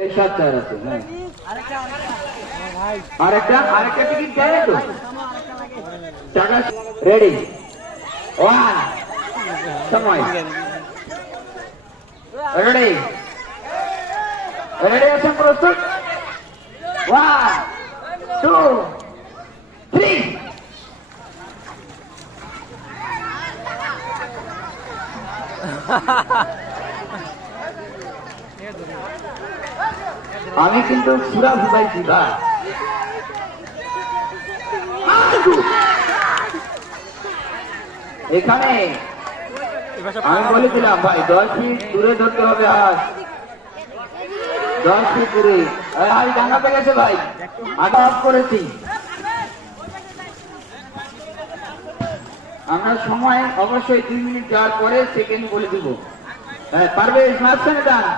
এই 7 টায়ার আছে। হ্যাঁ আরেকটা টিকিট দেয় তো টাকা রেডি 1 সময় রেডি আছেন প্রস্তুত 1 2 3 আমি কিন্তু পুরা ভুগাইছি ভাই এখানে আমি বলেছিলাম ভাই 10 ফিট দূরে ধরতে হবে হাত 10 ফিট দূরে আমি ডাঙ্গা পেয়ে গেছে ভাই আগে অফ করেছি আমরা সময় অবশ্যই 2 মিনিট যাওয়ার পরে সেকেন্ড বলে দিব পারবে মাঝখানে দাঁড়া